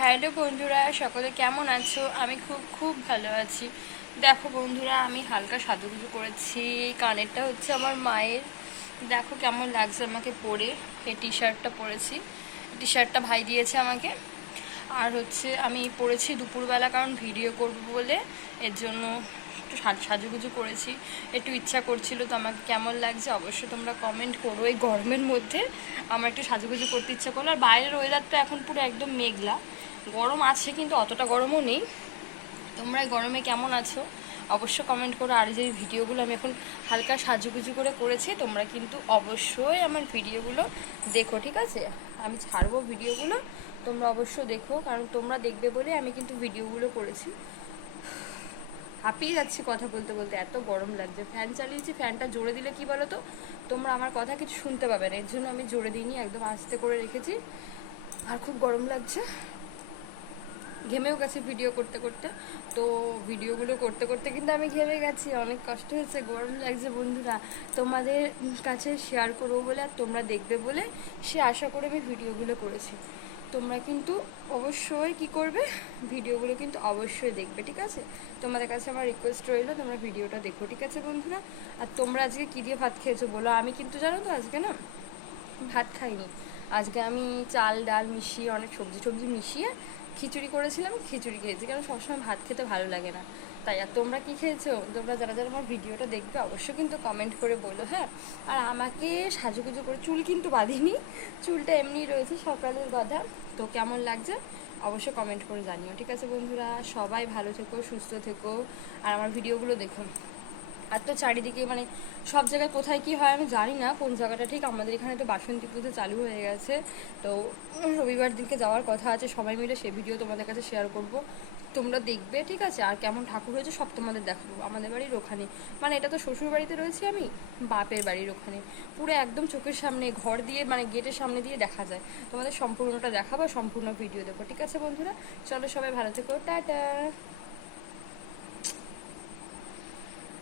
Hello বন্ধুরা, সকলে কেমন আছো? আমি খুব খুব ভালো আছি। দেখো বন্ধুরা, আমি হালকা সাজুগুজু করেছি। কানেরটা হচ্ছে আমার মায়ের। দেখো কেমন লাগছে আমাকে পরে। এই টি শার্টটা পরেছি, টি শার্টটা ভাই দিয়েছে আমাকে। আর হচ্ছে আমি পরেছি দুপুরবেলা, কারণ ভিডিও করব বলে, এর জন্য একটু সাজুগুজু করেছি। একটু ইচ্ছা করছিল, তো আমাকে কেমন লাগছে অবশ্যই তোমরা কমেন্ট করো। এই গরমের মধ্যে আমার একটু সাজুগুজু করতে ইচ্ছা করলো। আর বাইরের ওয়েদারটা এখন পুরো একদম মেঘলা, গরম আছে কিন্তু অতটা গরমও নেই। তোমরা এই গরমে কেমন আছো অবশ্য কমেন্ট করো। আর যে ভিডিওগুলো আমি এখন হালকা সাজুগুজু করে করেছি, তোমরা কিন্তু অবশ্যই আমার ভিডিওগুলো দেখো, ঠিক আছে? আমি ছাড়বো ভিডিওগুলো, তোমরা অবশ্য দেখো, কারণ তোমরা দেখবে বলে আমি কিন্তু ভিডিওগুলো করেছি। হাঁপিয়ে যাচ্ছি কথা বলতে বলতে, এত গরম লাগছে। ফ্যান চালিয়েছি, ফ্যানটা জোরে দিলে কি বলো তো, তোমরা আমার কথা কিছু শুনতে পাবে না, এর জন্য আমি জোরে দিইনি, একদম আস্তে করে রেখেছি। আর খুব গরম লাগছে, ঘেমেও গেছি ভিডিও করতে করতে। তো ভিডিওগুলো করতে করতে কিন্তু আমি ঘেমে গেছি, অনেক কষ্ট হয়েছে, গরম লাগছে বন্ধুরা। তোমাদের কাছে শেয়ার করবো বলে আর তোমরা দেখবে বলে সে আশা করে আমি ভিডিওগুলো করেছি। তোমরা কিন্তু অবশ্যই কি করবে, ভিডিওগুলো কিন্তু অবশ্যই দেখবে, ঠিক আছে? তোমাদের কাছে আমার রিকোয়েস্ট রইলো, তোমরা ভিডিওটা দেখো, ঠিক আছে বন্ধুরা? আর তোমরা আজকে কী দিয়ে ভাত খেয়েছো বলো? আমি কিন্তু জানো তো আজকে না ভাত খাইনি। আজকে আমি চাল ডাল মিশিয়ে, অনেক সবজি টবজি মিশিয়ে খিচুড়ি করেছিলাম, খিচুড়ি খেয়েছি, কারণ সবসময় ভাত খেতে ভালো লাগে না তাই। আর তোমরা কি খেয়েছো? তোমরা যারা যারা আমার ভিডিওটা দেখবে অবশ্যই কিন্তু কমেন্ট করে বলো, হ্যাঁ? আর আমাকে সাজুগুজু করে, চুল কিন্তু বাঁধিনি, চুলটা এমনি রয়েছে সকালের বাঁধা। তো কেমন লাগছে অবশ্যই কমেন্ট করে জানিও, ঠিক আছে বন্ধুরা? সবাই ভালো থেকো, সুস্থ থেকো, আর আমার ভিডিওগুলো দেখো। আর তো চারিদিকে মানে সব জায়গায় কোথায় কি হয় আমি জানি না, কোন জায়গাটা ঠিক। আমাদের এখানে তো বাসন্তী পুজো চালু হয়ে গেছে, তো রবিবার দিনকে যাওয়ার কথা আছে, সবাই মিলে সে ভিডিও তোমাদের কাছে শেয়ার করব, তোমরা দেখবে, ঠিক আছে? আর কেমন ঠাকুর হয়েছে সব তোমাদের দেখাবো। আমাদের বাড়ির ওখানে, মানে এটা তো শ্বশুর বাড়িতে রয়েছি আমি, বাপের বাড়ির ওখানে পুরো একদম চোখের সামনে, ঘর দিয়ে মানে গেটের সামনে দিয়ে দেখা যায়। তোমাদের সম্পূর্ণটা দেখাবো, সম্পূর্ণ ভিডিও দেখো, ঠিক আছে বন্ধুরা? চলো সবাই ভালো থেকো, টাটা।